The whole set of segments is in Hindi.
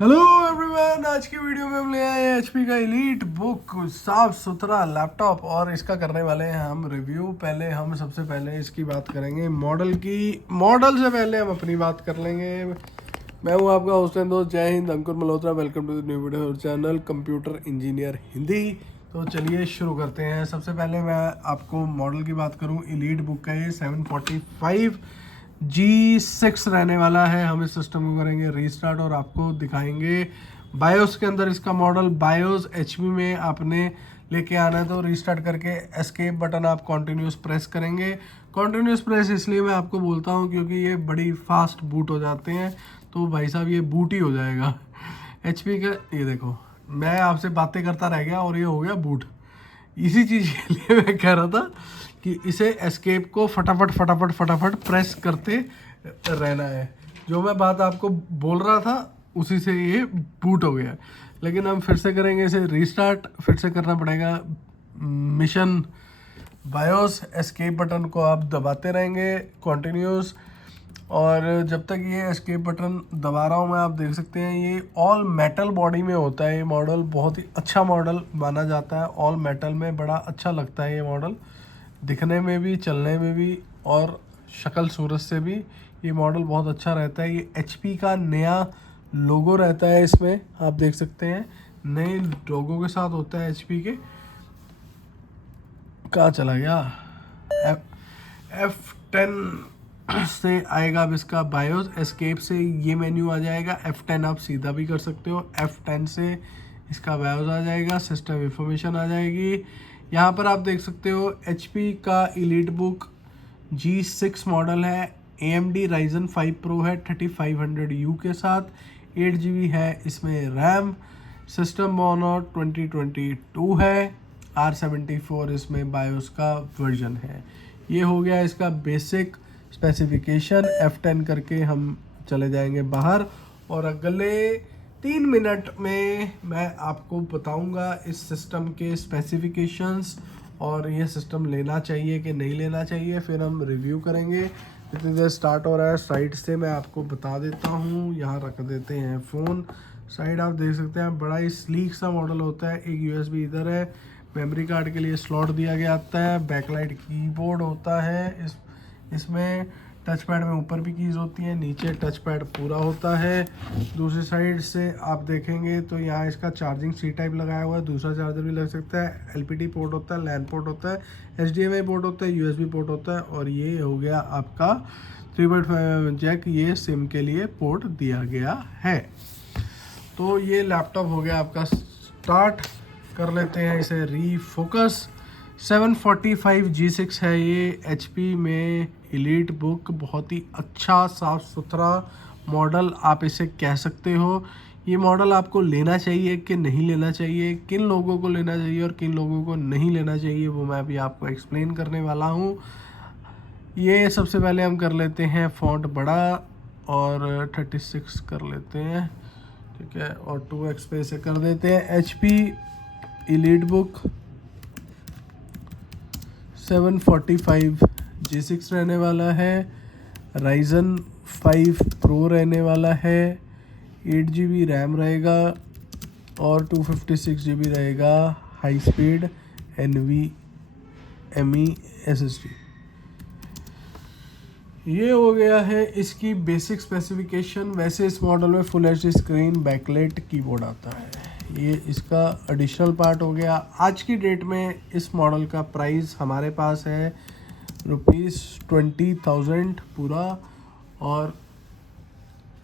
हेलो एवरीवन, आज की वीडियो में हम ले आए हैं एचपी का एलीट बुक साफ सुथरा लैपटॉप और इसका करने वाले हैं हम रिव्यू। पहले हम सबसे पहले इसकी बात करेंगे मॉडल की। मॉडल से पहले हम अपनी बात कर लेंगे। मैं हूं आपका होस्ट एंड दोस्त, Jai Hind, Ankur Malhotra. Welcome to the new video channel computer engineer Hindi. तो चलिए शुरू करते हैं। सबसे पहले मैं आपको मॉडल की बात करूँ, एलीट बुक का ये 745 G6 रहने वाला है। हम इस सिस्टम को करेंगे रीस्टार्ट और आपको दिखाएंगे बायोस के अंदर इसका मॉडल। बायोस एचपी में आपने लेके आना है तो रीस्टार्ट करके एस्केप बटन आप कॉन्टिन्यूस प्रेस करेंगे। कॉन्टिन्यूस प्रेस इसलिए मैं आपको बोलता हूँ क्योंकि ये बड़ी फास्ट बूट हो जाते हैं, तो भाई साहब ये बूट ही हो जाएगा एचपी का। ये देखो, मैं आपसे बातें करता रह गया और ये हो गया बूट। इसी चीज़ के लिए मैं कह रहा था कि इसे एस्केप को फटाफट फटाफट फटाफट प्रेस करते रहना है। जो मैं बात आपको बोल रहा था उसी से ये बूट हो गया। लेकिन हम फिर से करेंगे इसे रीस्टार्ट। फिर से करना पड़ेगा मिशन बायोस। एस्केप बटन को आप दबाते रहेंगे कॉन्टिन्यूस, और जब तक ये एस्केप बटन दबा रहा हूँ मैं, आप देख सकते हैं ये ऑल मेटल बॉडी में होता है। ये मॉडल बहुत ही अच्छा मॉडल माना जाता है। ऑल मेटल में बड़ा अच्छा लगता है ये मॉडल, दिखने में भी, चलने में भी और शक्ल सूरत से भी ये मॉडल बहुत अच्छा रहता है। ये एचपी का नया लोगो रहता है इसमें, आप देख सकते हैं नए लोगो के साथ होता है एचपी के। कहाँ चला गया? F10 से आएगा अब इसका बायोस। एस्केप से ये मेन्यू आ जाएगा। F10 आप सीधा भी कर सकते हो। F10 से इसका बायोस आ जाएगा, सिस्टम इंफॉर्मेशन आ जाएगी। यहाँ पर आप देख सकते हो HP का एलीट बुक G6 मॉडल है। AMD Ryzen 5 Pro है 3500U के साथ। 8GB है इसमें रैम। सिस्टम मोनो 2022 है। R74 इसमें बायोस का वर्जन है। ये हो गया इसका बेसिक स्पेसिफिकेशन। F10 करके हम चले जाएंगे बाहर और अगले 3 मिनट में मैं आपको बताऊंगा इस सिस्टम के स्पेसिफिकेशंस और ये सिस्टम लेना चाहिए कि नहीं लेना चाहिए। फिर हम रिव्यू करेंगे। जितनी देर स्टार्ट हो रहा है साइड से मैं आपको बता देता हूँ। यहाँ रख देते हैं फ़ोन। साइड आप देख सकते हैं बड़ा ही स्लीक सा मॉडल होता है। एक USB इधर है, मेमोरी कार्ड के लिए स्लॉट दिया गया आता है। बैकलाइट कीबोर्ड होता है इसमें। टच पैड में ऊपर भी कीज़ होती हैं, नीचे टच पैड पूरा होता है। दूसरी साइड से आप देखेंगे तो यहाँ इसका चार्जिंग सी टाइप लगाया हुआ है। दूसरा चार्जर भी लग सकता है। LPD पोर्ट होता है, लैन पोर्ट होता है, HDMI पोर्ट होता है, USB पोर्ट होता है, और ये हो गया आपका 3.5mm जैक। ये सिम के लिए पोर्ट दिया गया है। तो ये लैपटॉप हो गया आपका स्टार्ट। कर लेते हैं इसे रीफोकस। 745 G6 है ये HP में एलीट बुक। बहुत ही अच्छा साफ सुथरा मॉडल आप इसे कह सकते हो। ये मॉडल आपको लेना चाहिए कि नहीं लेना चाहिए, किन लोगों को लेना चाहिए और किन लोगों को नहीं लेना चाहिए, वो मैं अभी आपको एक्सप्लेन करने वाला हूँ। ये सबसे पहले हम कर लेते हैं फ़ॉन्ट बड़ा और 36 कर लेते हैं, ठीक है, और 2x पे इसे कर देते हैं। HP एलीट बुक 745 G6 रहने वाला है। Ryzen 5 Pro रहने वाला है। 8GB रैम रहेगा और 256GB रहेगा हाई स्पीड NVMe SSD। ये हो गया है इसकी बेसिक स्पेसिफिकेशन। वैसे इस मॉडल में full HD screen backlight keyboard आता है। ये इसका एडिशनल पार्ट हो गया। आज की डेट में इस मॉडल का प्राइस हमारे पास है ₹20,000 पूरा। और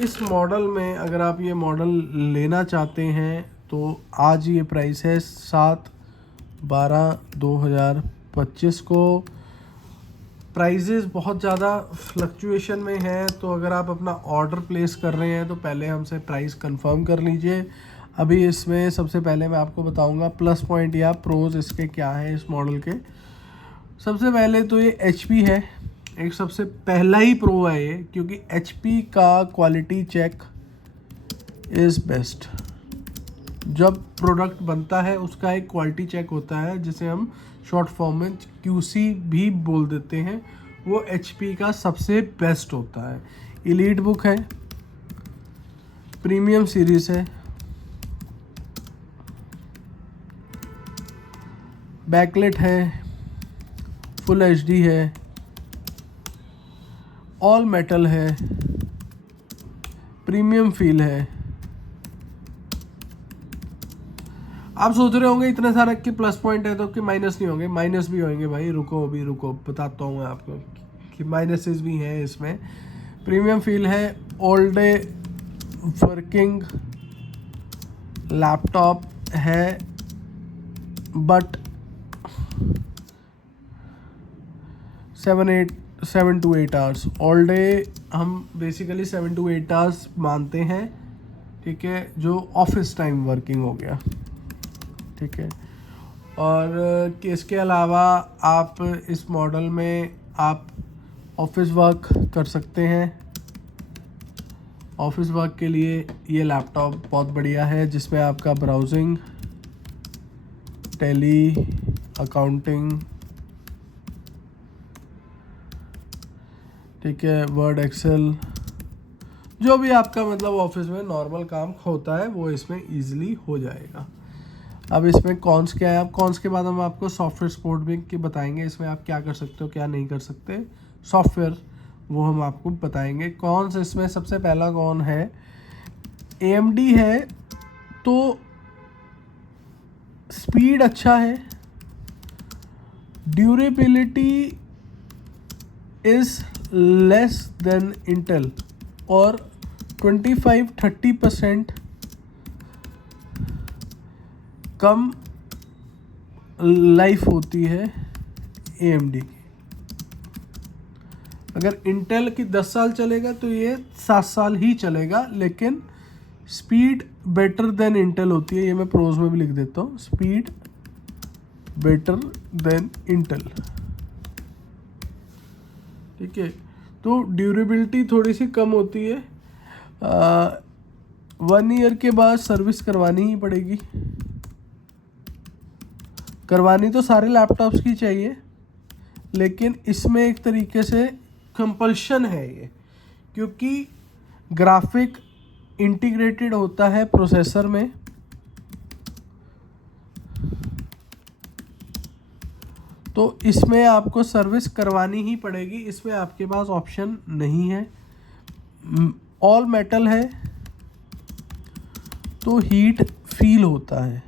इस मॉडल में अगर आप ये मॉडल लेना चाहते हैं तो आज ये प्राइस है 7/12/2025 को। प्राइजेस बहुत ज़्यादा फ्लक्चुएशन में हैं, तो अगर आप अपना ऑर्डर प्लेस कर रहे हैं तो पहले हमसे प्राइस कंफर्म कर लीजिए। अभी इसमें सबसे पहले मैं आपको बताऊंगा प्लस पॉइंट या प्रोज इसके क्या हैं इस मॉडल के। सबसे पहले तो ये HP है, एक सबसे पहला ही प्रो है ये, क्योंकि HP का क्वालिटी चेक इज़ बेस्ट। जब प्रोडक्ट बनता है उसका एक क्वालिटी चेक होता है जिसे हम शॉर्ट फॉर्म में QC भी बोल देते हैं। वो HP का सबसे बेस्ट होता है। एलीट बुक है, प्रीमियम सीरीज है, बैकलेट है, फुल एचडी है, ऑल मेटल है, प्रीमियम फील है। आप सोच रहे होंगे इतने सारे के प्लस पॉइंट है तो कि माइनस नहीं होंगे, माइनस भी होंगे भाई, रुको अभी रुको, बताता हूँ मैं आपको कि माइनसेस भी हैं इसमें। प्रीमियम फील है, ऑल डे वर्किंग लैपटॉप है, but 7 to 8 hours all day, हम बेसिकली 7 to 8 आवर्स मानते हैं, ठीक है, जो ऑफिस टाइम वर्किंग हो गया, ठीक है। और इसके अलावा आप इस मॉडल में आप ऑफिस वर्क कर सकते हैं। ऑफिस वर्क के लिए ये लैपटॉप बहुत बढ़िया है, जिसमें आपका ब्राउजिंग, टेली, अकाउंटिंग, ठीक है, वर्ड, एक्सेल, जो भी आपका मतलब ऑफिस में नॉर्मल काम होता है वो इसमें इजीली हो जाएगा। अब इसमें कॉन्स क्या है, अब कॉन्स के बाद हम आपको सॉफ्टवेयर सपोर्ट भी की बताएंगे, इसमें आप क्या कर सकते हो क्या नहीं कर सकते सॉफ्टवेयर, वो हम आपको बताएंगे। कॉन्स इसमें सबसे पहला कौन है, AMD है तो स्पीड अच्छा है, durability is less than Intel, और 25-30% कम लाइफ होती है AMD की। अगर इंटेल की 10 साल चलेगा तो ये 7 साल ही चलेगा, लेकिन स्पीड बेटर देन इंटेल होती है। ये मैं प्रोज में भी लिख देता हूँ, स्पीड बेटर देन इंटेल, ठीक है। तो ड्यूरेबिलिटी थोड़ी सी कम होती है, 1 ईयर के बाद सर्विस करवानी ही पड़ेगी। करवानी तो सारे लैपटॉप्स की चाहिए, लेकिन इसमें एक तरीके से कंपल्शन है ये, क्योंकि ग्राफिक इंटीग्रेटेड होता है प्रोसेसर में, तो इसमें आपको सर्विस करवानी ही पड़ेगी, इसमें आपके पास ऑप्शन नहीं है। ऑल मेटल है तो हीट फील होता है।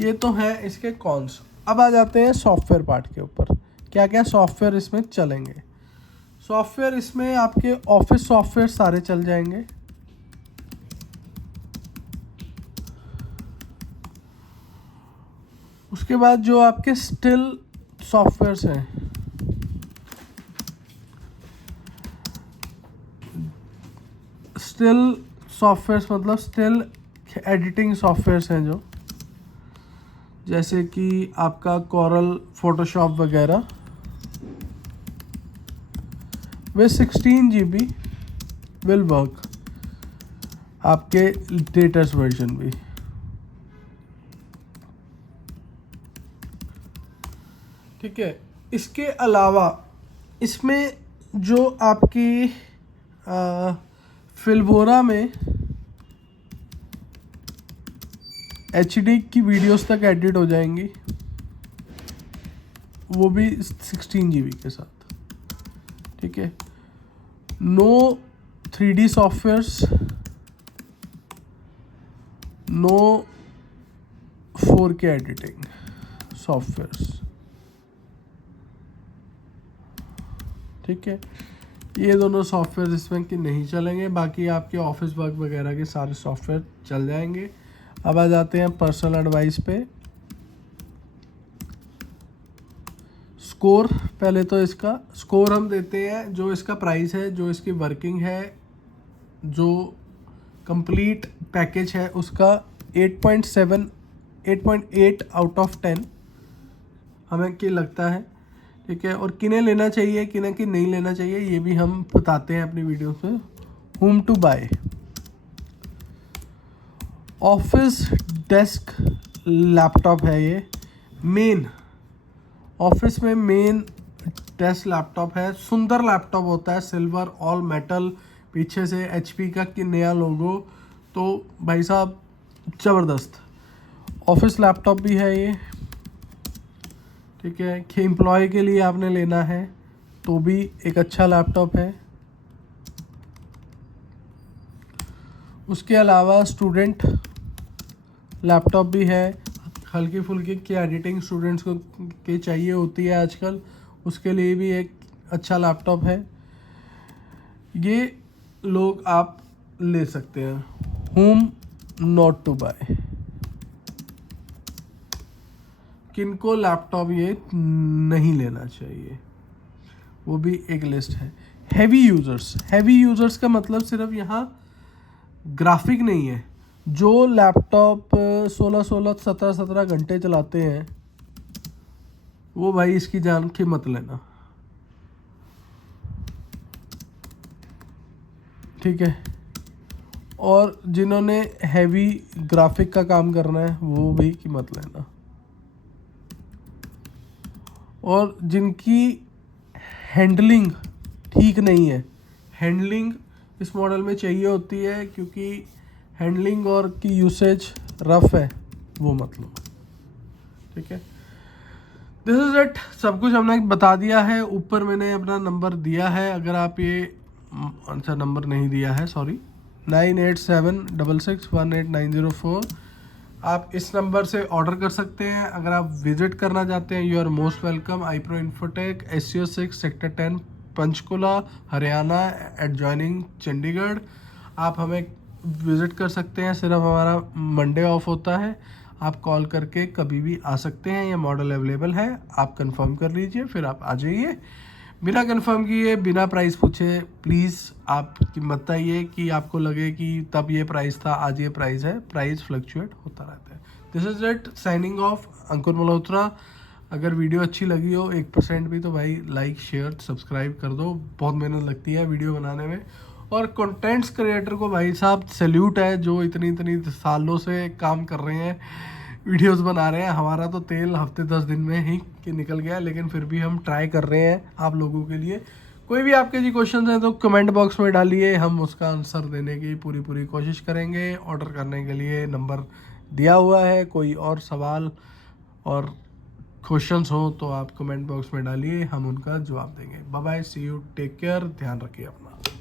ये तो है इसके कॉन्स। अब आ जाते हैं सॉफ्टवेयर पार्ट के ऊपर, क्या क्या सॉफ्टवेयर इसमें चलेंगे। सॉफ्टवेयर इसमें आपके ऑफिस सॉफ्टवेयर सारे चल जाएंगे, उसके बाद जो आपके स्टिल सॉफ्टवेयर्स हैं, स्टिल सॉफ्टवेयर्स मतलब स्टिल एडिटिंग सॉफ्टवेयर्स हैं, जो जैसे कि आपका कोरल, फोटोशॉप वगैरह, वे 16 GB विल वर्क, आपके लेटेस्ट वर्जन भी, ठीक है। इसके अलावा इसमें जो आपकी फिल्मोरा में HD की वीडियोस तक एडिट हो जाएंगी, वो भी 16 GB के साथ, ठीक है। No 3D softwares, no 4K editing softwares, ठीक है। ये दोनों सॉफ्टवेयर इसमें कि नहीं चलेंगे, बाकी आपके ऑफिस वर्क वगैरह के सारे सॉफ्टवेयर चल जाएंगे। अब आ जाते हैं पर्सनल एडवाइस पे। स्कोर, पहले तो इसका स्कोर हम देते हैं, जो इसका प्राइस है, जो इसकी वर्किंग है, जो कंप्लीट पैकेज है, उसका 8.8 आउट ऑफ 10 हमें क्या लगता है, ठीक है। और किन्हें लेना चाहिए किन्हें कि नहीं लेना चाहिए, ये भी हम बताते हैं अपनी वीडियो में। Home to buy, office desk laptop है ये, मेन ऑफिस में मेन डेस्क लैपटॉप है, सुंदर लैपटॉप होता है, सिल्वर ऑल मेटल पीछे से HP का कि नया लोगो, तो भाई साहब ज़बरदस्त। ऑफिस लैपटॉप भी है ये, ठीक है, कि एम्प्लॉय के लिए आपने लेना है तो भी एक अच्छा लैपटॉप है। उसके अलावा स्टूडेंट लैपटॉप भी है, हल्की फुल्की की एडिटिंग स्टूडेंट्स को के चाहिए होती है आजकल, उसके लिए भी एक अच्छा लैपटॉप है। ये लोग आप ले सकते हैं। whom नॉट टू बाय, किनको लैपटॉप ये नहीं लेना चाहिए, वो भी एक लिस्ट है। हैवी यूज़र्स का मतलब सिर्फ यहाँ ग्राफिक नहीं है। जो लैपटॉप 16-17 घंटे चलाते हैं वो भाई इसकी जान की मत लेना, ठीक है। और जिन्होंने हैवी ग्राफिक का काम करना है वो भी की मत लेना। और जिनकी हैंडलिंग ठीक नहीं है, हैंडलिंग इस मॉडल में चाहिए होती है क्योंकि हैंडलिंग और की यूसेज रफ है, वो मत लो, ठीक है। दिस इज इट, सब कुछ हमने बता दिया है। ऊपर मैंने अपना नंबर दिया है, अगर आप ये अच्छा नंबर नहीं दिया है, सॉरी, 9876618904, आप इस नंबर से ऑर्डर कर सकते हैं। अगर आप विजिट करना चाहते हैं, you are most welcome. iPro Infotech, SCO6 sector 10 Panchkula Haryana adjoining Chandigarh. आप हमें विज़िट कर सकते हैं, सिर्फ हमारा मंडे ऑफ होता है। आप कॉल करके कभी भी आ सकते हैं, ये मॉडल अवेलेबल है, आप कंफर्म कर लीजिए, फिर आप आ जाइए। बिना कंफर्म किए, बिना प्राइस पूछे प्लीज़ आप बताइए कि आपको लगे कि तब ये प्राइस था, आज ये प्राइस है। प्राइस फ्लक्चुएट होता रहता है। This is it, signing off, Ankur Malhotra. अगर वीडियो अच्छी लगी हो 1% भी तो भाई लाइक शेयर सब्सक्राइब कर दो, बहुत मेहनत लगती है वीडियो बनाने में। और कंटेंट्स क्रिएटर को भाई साहब सैल्यूट है, जो इतनी सालों से काम कर रहे हैं, वीडियोस बना रहे हैं। हमारा तो तेल हफ्ते 10 दिन में ही कि निकल गया, लेकिन फिर भी हम ट्राई कर रहे हैं आप लोगों के लिए। कोई भी आपके जी क्वेश्चन हैं तो कमेंट बॉक्स में डालिए, हम उसका आंसर देने की पूरी कोशिश करेंगे। ऑर्डर करने के लिए नंबर दिया हुआ है। कोई और सवाल और क्वेश्चंस हो तो आप कमेंट बॉक्स में डालिए, हम उनका जवाब देंगे। Bye bye, see you, take care, ध्यान रखिए अपना।